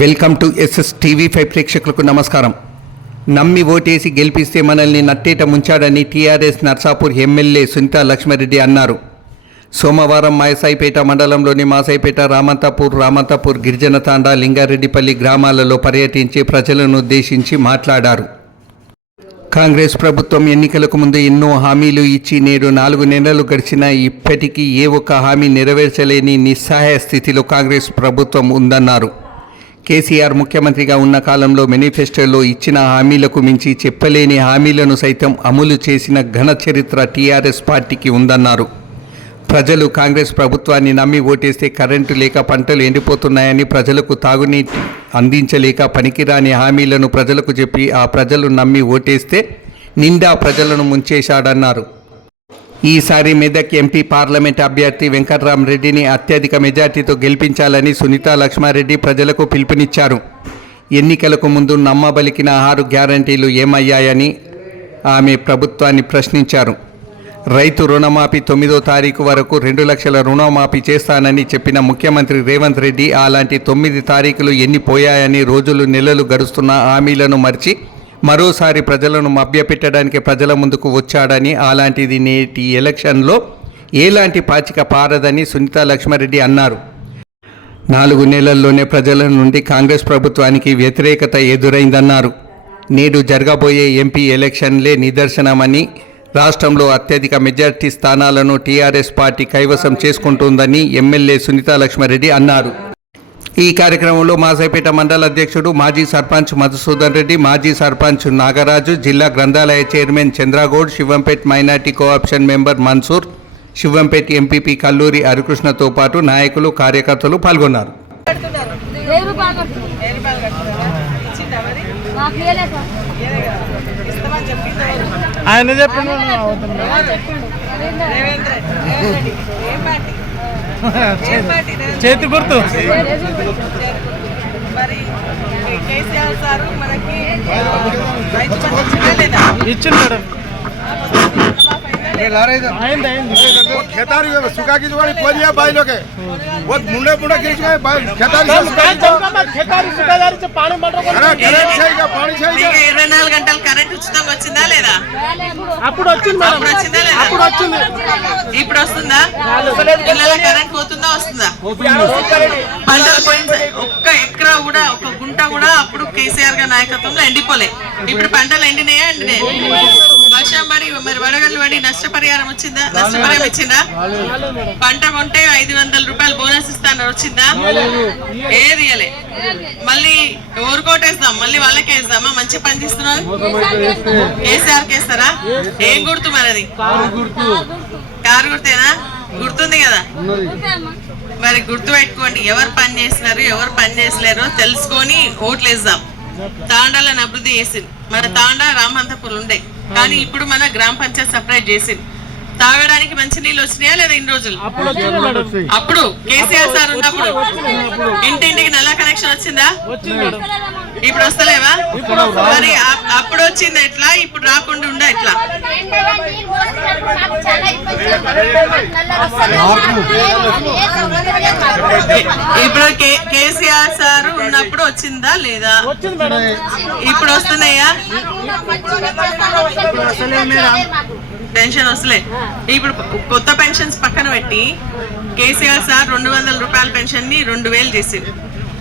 Welcome to SS TV five ప్రేక్షకులకు నమస్కారం. నమ్మి ఓటేసి గెలిపిస్తే మనల్ని నట్టేట ముంచాడని టీఆర్ఎస్ నర్సాపూర్ ఎమ్మెల్యే సునీతా లక్ష్మారెడ్డి అన్నారు. సోమవారం మాయసాయిపేట మండలంలోని మాసాయిపేట రామంతాపూర్ రామంతాపూర్ గిరిజన తాండా లింగారెడ్డిపల్లి గ్రామాలలో పర్యటించి ప్రజలను ఉద్దేశించి మాట్లాడారు. కాంగ్రెస్ ప్రభుత్వం ఎన్నికలకు ముందు ఎన్నో హామీలు ఇచ్చి నేడు నాలుగు నెలలు గడిచినా ఇప్పటికీ ఏ ఒక్క హామీ నెరవేర్చలేని నిస్సహాయ స్థితిలో కాంగ్రెస్ ప్రభుత్వం ఉందన్నారు. కేసీఆర్ ముఖ్యమంత్రిగా ఉన్న కాలంలో మేనిఫెస్టోలో ఇచ్చిన హామీలకు మించి చెప్పలేని హామీలను సైతం అమలు చేసిన ఘన చరిత్ర టీఆర్ఎస్ పార్టీకి ఉందన్నారు. ప్రజలు కాంగ్రెస్ ప్రభుత్వాన్ని నమ్మి ఓటేస్తే కరెంటు లేక పంటలు ఎండిపోతున్నాయని ప్రజలకు తాగునీటి అందించలేక పనికిరాని హామీలను ప్రజలకు చెప్పి ఆ ప్రజలు నమ్మి ఓటేస్తే నిండా ప్రజలను ముంచేశాడన్నారు. ఈసారి మెదక్ ఎంపీ పార్లమెంట్ అభ్యర్థి వెంకట్రామరెడ్డిని అత్యధిక మెజార్టీతో గెలిపించాలని సునీతా లక్ష్మారెడ్డి ప్రజలకు పిలుపునిచ్చారు. ఎన్నికలకు ముందు నమ్మబలికిన ఆరు గ్యారంటీలు ఏమయ్యాయని ఆమె ప్రభుత్వాన్ని ప్రశ్నించారు. రైతు రుణమాఫీ తొమ్మిదో తారీఖు వరకు రెండు లక్షల రుణమాఫీ చేస్తానని చెప్పిన ముఖ్యమంత్రి రేవంత్ రెడ్డి అలాంటి తొమ్మిది తారీఖులు ఎన్ని పోయాయని రోజులు నెలలు గడుస్తున్న హామీలను మర్చి మరోసారి ప్రజలను మభ్యపెట్టడానికి ప్రజల ముందుకు వచ్చాడని అలాంటిది నేటి ఎలక్షన్లో ఎలాంటి పాచిక పారదని సునీత లక్ష్మారెడ్డి అన్నారు. నాలుగు నెలల్లోనే ప్రజల నుండి కాంగ్రెస్ ప్రభుత్వానికి వ్యతిరేకత ఎదురైందన్నారు. నేడు జరగబోయే ఎంపీ ఎలక్షన్లే నిదర్శనమని రాష్ట్రంలో అత్యధిక మెజార్టీ స్థానాలను టీఆర్ఎస్ పార్టీ కైవసం చేసుకుంటుందని ఎమ్మెల్యే సునీతా లక్ష్మారెడ్డి అన్నారు. ఈ కార్యక్రమంలో మాసాయిపేట మండల అధ్యక్షుడు మాజీ సర్పంచ్ మధుసూదన్ రెడ్డి మాజీ సర్పంచ్ నాగరాజు జిల్లా గ్రంథాలయ chairman Chandra Goud Shivampet minority co-option member Mansoor Shivampet MPP Kalluri హరికృష్ణతో పాటు నాయకులు కార్యకర్తలు పాల్గొన్నారు. రేవంత్ చేతి గుర్తు? మరి కేసీఆర్ సారు మనకి ఇచ్చిందా మేడం. खेतारी है सुखा की जुगाड़ी खोल दिया भाई लोग के। वो मुंडे मुंडे खींच गए भाई खेतारी से బ్యాంక్ చౌకా ఖేతారి సుఖాదారి से पानी मटर अरे करेंट चाहिए पानी चाहिए మీకు ఇరవై నాలుగు గంటలు కరెంట్ ఉచితంగా వచ్చిందా లేదా అప్పుడు వచ్చింది మేడం అప్పుడు వచ్చిందా లేదా? అప్పుడు వచ్చింది ఇప్పుడు వస్తుందా పిల్లల కరెంట్ పోతుందా వస్తుందా పంటలు పోయింది ఒక్క ఎకరా కూడా ఒక గుంట కూడా అప్పుడు కేసీఆర్ గారి నాయకత్వంలో ఎండిపోలే. ఇప్పుడు పంటలు ఎండినాయా ఎండినాయి? వర్షం పడి మరి వడగళ్ళు పడి నష్టపరిహారం వచ్చిందా? నష్టపరిహారం ఇచ్చిందా? పంట కొంటే ఐదు వందల రూపాయలు బోనస్ ఇస్తాను వచ్చిందా? ఏది ఇయ్యలే మళ్ళీ ఊరుకోటేస్తాం మళ్ళీ వాళ్ళకే వేస్తామా? మంచి పని చేస్తున్నాం కేసీఆర్ కేస్తారా ఏం గుర్తు మనది? కారు గుర్తేనా? గుర్తుంది కదా? మరి గుర్తు పెట్టుకోండి ఎవరు పని చేసినారు ఎవరు పని చేసలేరో తెలుసుకొని ఓట్లు వేద్దాం తాండాలను అభివృద్ధి చేసింది. మన తాండా రామంతపూర్ ఉండే. కానీ ఇప్పుడు మన గ్రామ పంచాయత్ సపరేట్ చేసింది. తాగడానికి మంచి నీళ్ళు వచ్చినాయా లేదా ఇన్ని రోజులు? అప్పుడు కేసీఆర్ సార్ ఉన్నప్పుడు ఇంటింటికి నల్ల కనెక్షన్ వచ్చిందా? ఇప్పుడు వస్తలేవా? మరి అప్- అప్పుడు వచ్చింది ఎట్లా? ఇప్పుడు రాకుండా ఉందా ఎట్లా? ఇప్పుడు కే- కేసీఆర్ సార్ ఉన్నప్పుడు వచ్చిందా లేదా? ఇప్పుడు వస్తున్నాయా? పెన్షన్ వస్తలే. ఇప్పుడు కొత్త పెన్షన్స్ పక్కన పెట్టి కేసీఆర్ సార్ రెండు వందల రూపాయల పెన్షన్ని రెండు వేలు చేసింది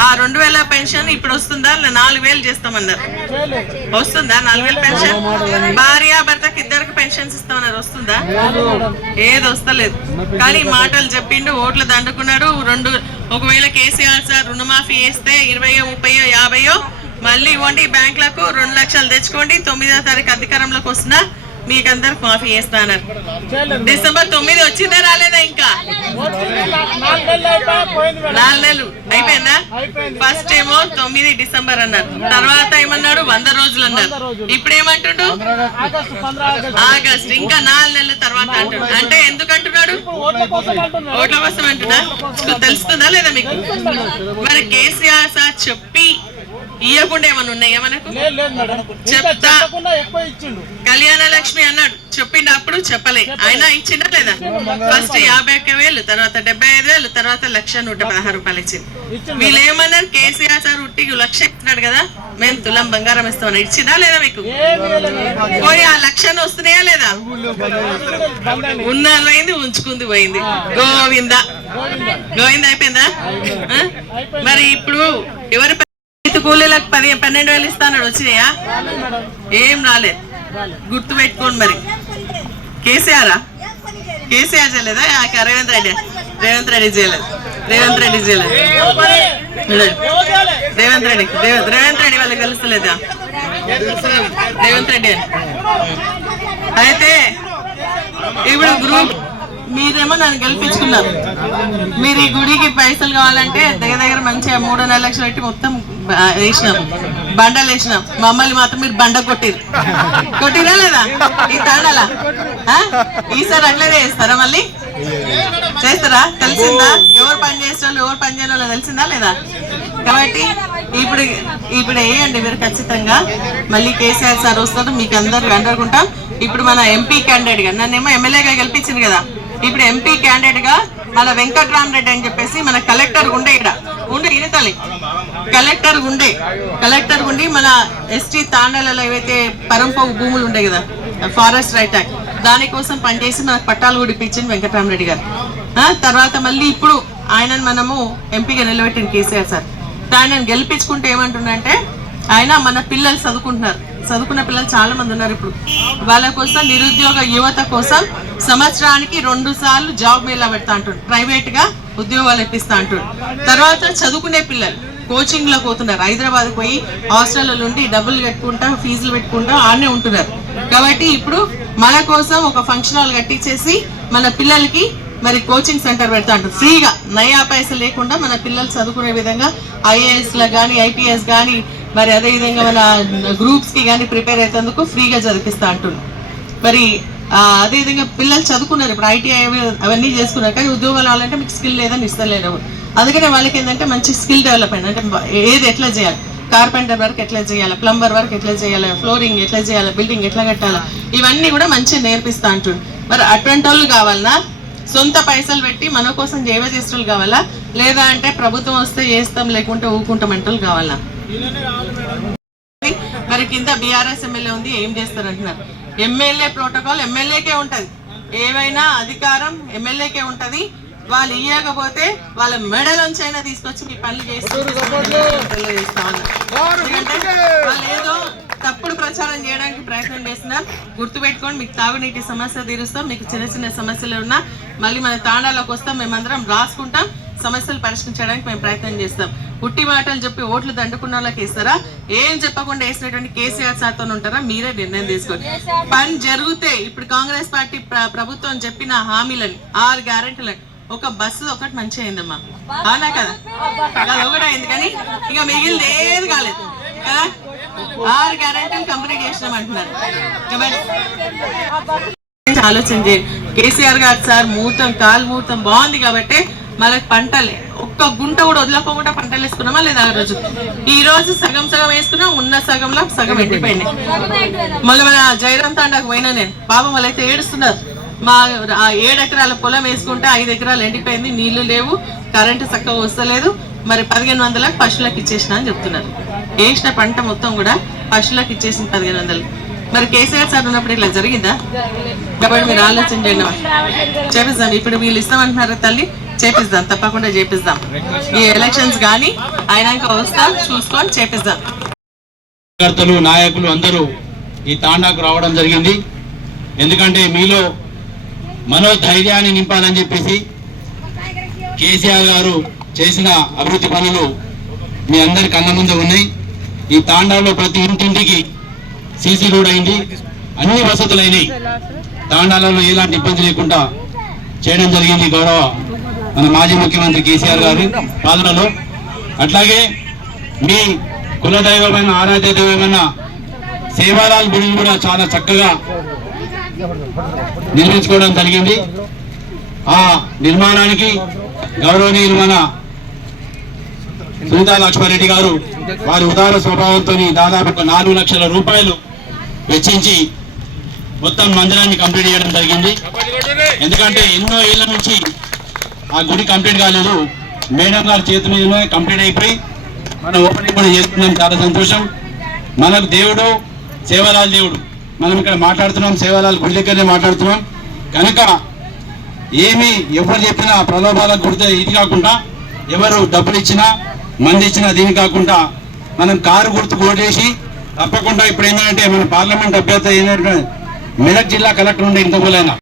ఆ రెండు వేల పెన్షన్ ఇప్పుడు వస్తుందా? నాలుగు వేలు చేస్తామన్నారు. వస్తుందా? నాలుగు వేల పెన్షన్? భార్య భర్తకి ఇద్దరికి పెన్షన్స్ ఇస్తామన్నారు. వస్తుందా? ఏది వస్తలేదు. కానీ మాటలు చెప్పిండు ఓట్లు దండుకున్నాడు. రెండు ఒకవేళ కేసీఆర్ సార్ రుణమాఫీ వేస్తే ఇరవయో ముప్పయో యాభయో మళ్ళీ ఇవ్వండి బ్యాంకులకు. రెండు లక్షలు తెచ్చుకోండి. తొమ్మిదో తారీఖు అధికారంలోకి వస్తున్నా. మీకందరికి మాఫీ చేస్తానన్నారు చేయలేదు డిసెంబర్ తొమ్మిది వచ్చిందా రాలేదా ఇంకా? నాలుగు నెలలు అయిపోయిందా. ఫస్ట్ ఏమో తొమ్మిది డిసెంబర్ అన్నారు. తర్వాత ఏమన్నాడు? వంద రోజులు అన్నారు. ఇప్పుడు ఏమంటుండు ఆగస్టు ఇంకా నాలుగు నెలల తర్వాత అంటున్నాడు అంటే ఎందుకు అంటున్నాడు. ఓట్ల కోసం అంటున్నా? తెలుస్తుందా లేదా మీకు? మరి కేసీఆర్ సార్ చెప్పి ఇయ్యకుండా ఏమన్నా ఉన్నాయా మనకు? చెప్తా. ఇచ్చిండు. కళ్యాణ లక్ష్మి అన్నాడు. చెప్పిండు అప్పుడు చెప్పలే. ఆయన ఇచ్చిందా లేదా? ఫస్ట్ యాభై ఒక్క వేలు తర్వాత డెబ్బై ఐదు వేలు తర్వాత లక్ష నూట పదహారు రూపాయలు ఇచ్చింది ఇచ్చిండు. వీళ్ళు ఏమన్నారు? కేసీఆర్ సార్ ఉట్టికి లక్ష ఇస్తున్నాడు కదా మేము తులం బంగారం ఇస్తామని. ఇచ్చిందా లేదా మీకు. పోయి ఆ లక్షను వస్తున్నాయా లేదా. ఉన్నది పోయింది ఉంచుకుంది పోయింది. గోవింద. గోవింద. అయిపోయిందా? మరి ఇప్పుడు ఎవరి రైతు కూలీలకు పది పన్నెండు వేలు ఇస్తాడు వచ్చినాయా? ఏం రాలేదు గుర్తు పెట్టుకోండి మరి. కేసీఆర్ కేసీఆర్ చేయలేదా? రేవంత్ రెడ్డి. రేవంత్ రెడ్డి చేయలేదు. రేవంత్ రెడ్డి చేయలేదు. లేదు. రేవంత్ రెడ్డి రేవంత్ రేవంత్ రెడ్డి వాళ్ళకి కలుస్తలేదా? రేవంత్ రెడ్డి అయితే ఇప్పుడు గ్రూప్ మీరేమో నన్ను గెలిపించుకున్నారు. మీరు ఈ గుడికి పైసలు కావాలంటే దగ్గర దగ్గర మంచిగా మూడు నాలుగు లక్షలు పెట్టి మొత్తం వేసినాం. బండలు వేసినాం. మమ్మల్ని మాత్రం మీరు బండ కొట్టిరు. కొట్టిరా లేదా? ఈ తాడలా? ఈసారి అట్లనే చేస్తారా మళ్ళీ? చేస్తారా? తెలిసిందా? ఎవరు పని చేసిన వాళ్ళు ఎవరు పని చేయని వాళ్ళు తెలిసిందా లేదా? కాబట్టి ఇప్పుడు ఇప్పుడు వేయండి మీరు ఖచ్చితంగా. మళ్ళీ కేసీఆర్ సార్ వస్తారు మీకు అందరు అందరుకుంటాం ఇప్పుడు మన ఎంపీ క్యాండిడేట్గా నన్నేమో ఎమ్మెల్యేగా గెలిపించింది కదా. ఇప్పుడు ఎంపీ క్యాండిడేట్గా మన వెంకట్రామరెడ్డి అని చెప్పేసి మన కలెక్టర్ ఉండే ఇక్కడ ఉండే ఈయన తల్లి. కలెక్టర్ ఉండే కలెక్టర్ ఉండి మన ఎస్టీ తాండాలలో ఏవైతే పరంపోగు భూములు ఉండే కదా ఫారెస్ట్ రైట్ యాక్ట్ దానికోసం పనిచేసి మనకు పట్టాలు కూడా ఇప్పించింది వెంకటరామరెడ్డి గారు. ఆ, తర్వాత మళ్ళీ ఇప్పుడు ఆయనను మనము ఎంపీగా నిలబెట్టిన కేసీఆర్ సార్. ఆయనను గెలిపించుకుంటే ఏమంటుండంటే ఆయన మన పిల్లలు చదువుకుంటున్నారు. చదువుకున్న పిల్లలు చాలా మంది ఉన్నారు ఇప్పుడు. వాళ్ళ కోసం నిరుద్యోగ యువత కోసం సంవత్సరానికి రెండు సార్లు జాబ్ మేళా పెడతా అంటాడు ప్రైవేట్గా ఉద్యోగాలు ఇప్పిస్తా అంటాడు తర్వాత చదువుకునే పిల్లలు కోచింగ్లో పోతున్నారు. హైదరాబాద్ పోయి హాస్టల్లో ఉండి డబ్బులు కట్టుకుంటా ఫీజులు పెట్టుకుంటా ఆడనే ఉంటున్నారు. కాబట్టి ఇప్పుడు మన కోసం ఒక ఫంక్షన్ హాల్ కట్టించేసి మన పిల్లలకి మరి కోచింగ్ సెంటర్ పెడతా అంటారు ఫ్రీగా నయా పైసలు లేకుండా మన పిల్లలు చదువుకునే విధంగా ఐఏఎస్ ల కానీ ఐపీఎస్ కానీ మరి అదే విధంగా మన గ్రూప్స్కి కానీ ప్రిపేర్ అయ్యేందుకు ఫ్రీగా చదివిస్తా అంటున్నాం. మరి అదేవిధంగా అదే విధంగా పిల్లలు చదువుకున్నారు. ఇప్పుడు ఐటీఐ అవన్నీ చేసుకున్నారు. కానీ ఉద్యోగాలు రావాలంటే మీకు స్కిల్ లేదని ఇస్తలేరు. అందుకనే వాళ్ళకి ఏంటంటే మంచి స్కిల్ డెవలప్మెంట్ అంటే ఏది ఎట్లా చేయాలి? కార్పెంటర్ వర్క్ ఎట్లా చేయాలి? ప్లంబర్ వర్క్ ఎట్లా చేయాలి? ఫ్లోరింగ్ ఎట్లా చేయాలి? బిల్డింగ్ ఎట్లా కట్టాలి? ఇవన్నీ కూడా మంచిగా నేర్పిస్తా అంటుండు మరి అటువంటి వాళ్ళు కావాలన్నా సొంత పైసలు పెట్టి మన కోసం జైవ చేస్తులు కావాలా? లేదా అంటే ప్రభుత్వం వస్తే చేస్తాం లేకుంటే ఊకుంటాం అంటలు కావాలా? మరి కింద బీఆర్ఎస్ ఎమ్మెల్యే ఉంది ఏం చేస్తారు అంటున్నారు ఎమ్మెల్యే ప్రోటోకాల్ ఎమ్మెల్యేకే ఉంటది. ఏవైనా అధికారం ఎమ్మెల్యేకే ఉంటది. వాళ్ళు ఇయ్యకపోతే వాళ్ళ మెడలోంచి అయినా తీసుకొచ్చి మీ పనులు వాళ్ళు ఏదో తప్పుడు ప్రచారం చేయడానికి ప్రయత్నం చేస్తున్నారు. గుర్తుపెట్టుకోండి మీకు తాగునీటి సమస్య తీరుస్తాం మీకు చిన్న చిన్న సమస్యలు ఉన్నా మళ్ళీ మన తాండాలోకి వస్తాం మేమందరం రాసుకుంటాం. సమస్యలు పరిష్కరించడానికి మేము ప్రయత్నం చేస్తాం. పుట్టి మాటలు చెప్పి ఓట్లు దండుకున్న వాళ్ళకి వేస్తారా? ఏం చెప్పకుండా వేసినటువంటి కేసీఆర్ సార్తో ఉంటారా? మీరే నిర్ణయం తీసుకోండి. పని జరిగితే ఇప్పుడు కాంగ్రెస్ పార్టీ ప్రభుత్వం చెప్పిన హామీలని ఆరు గ్యారెంటీలని ఒక బస్సు ఒకటి మంచిగా అయిందమ్మా. అవునా కదా? అది ఒకటి అయింది కానీ ఇక మిగిలింది ఏది కాలేదు. కదా? ఆరు గ్యారెంటీలు కంప్లీట్ చేసినాం అంటున్నారు. ఆలోచన చేయండి. కేసీఆర్ గారు సార్ ముహూర్తం కాలు ముహూర్తం బాగుంది కాబట్టి మనకి పంటలే. ఒక్క గుంట కూడా వదలకోకుండా పంటలు వేసుకున్నామా లేదా ఆ రోజు? ఈ రోజు సగం సగం వేసుకున్నాం ఉన్న సగంలో సగం ఎండిపోయింది. మళ్ళీ మన జైరాం తాండాకు పోయినా నేను. పాపం వాళ్ళైతే ఏడుస్తున్నారు. మా ఆ ఏడు ఎకరాల పొలం వేసుకుంటే ఐదు ఎకరాలు ఎండిపోయింది నీళ్ళు లేవు కరెంటు చక్కగా వస్తలేదు. మరి పదిహేను వందలకు పశువులకు ఇచ్చేసిన అని చెప్తున్నారు. వేసిన పంట మొత్తం కూడా పశువులకు ఇచ్చేసింది పదిహేను వందలు. మరి కేసీఆర్ సార్ ఉన్నప్పుడు ఇట్లా జరిగిందా? కాబట్టి మీరు ఆలోచన చేయండి. చేపిస్తాం ఇప్పుడు వీళ్ళు ఇస్తామంటున్నారు తల్లి? చేపిస్తాం తప్పకుండా చేపిస్తాం ఈ ఎలక్షన్స్ కానీ అయినాక వస్తా చూసుకొని చేపిస్తాం కార్యకర్తలు నాయకులు అందరూ ఈ తాండాకు రావడం జరిగింది. ఎందుకంటే మీలో మనోధైర్యాన్ని నింపాలని చెప్పేసి కేసీఆర్ గారు చేసిన అభివృద్ధి పనులు మీ అందరి కళ్ళ ముందు ఉన్నాయి. ఈ తాండాలో ప్రతి ఇంటింటికి సీసీ రోడ్ అయింది. అన్ని వసతులైనవి తాండాలలో ఎలాంటి ఇబ్బంది లేకుండా చేయడం జరిగింది గౌరవ మన మాజీ ముఖ్యమంత్రి కేసీఆర్ గారి పాలనలో అట్లాగే మీ కులదైవమైన ఆరాధ్య దైవమైన సేవాలాల్ గుడిని కూడా చాలా చక్కగా నిర్మించుకోవడం జరిగింది. ఆ నిర్మాణానికి గౌరవనీయులు మన సునీతా లక్ష్మారెడ్డి గారు వారి ఉదార స్వభావంతో దాదాపు ఒక నాలుగు లక్షల రూపాయలు వెచ్చించి మొత్తం మందిరాన్ని కంప్లీట్ చేయడం జరిగింది. ఎందుకంటే ఎన్నో ఏళ్ళ నుంచి ఆ గుడి కంప్లీట్ కాలేదు. మేడం గారి చేతి మీదనే కంప్లీట్ అయిపోయి మనం ఓపెనింగ్ కూడా చేస్తున్నాం. చాలా సంతోషం. మనకు దేవుడు సేవలాల్ దేవుడు. మనం ఇక్కడ మాట్లాడుతున్నాం. సేవలాల్ గుడి దగ్గరనే మాట్లాడుతున్నాం. కనుక ఏమి ఎవరు చెప్పినా ప్రలోభాలకు గుడితే ఇది కాకుండా ఎవరు డబ్బులు ఇచ్చినా మంది ఇచ్చినా దీని కాకుండా మనం కారు గుర్తు ఓటేసి తప్పకుండా ఇప్పుడు ఏంటంటే మన పార్లమెంట్ అభ్యర్థి ఏంటంటే మెదక్ జిల్లా కలెక్టర్ ఉండే ఇంతకులైనా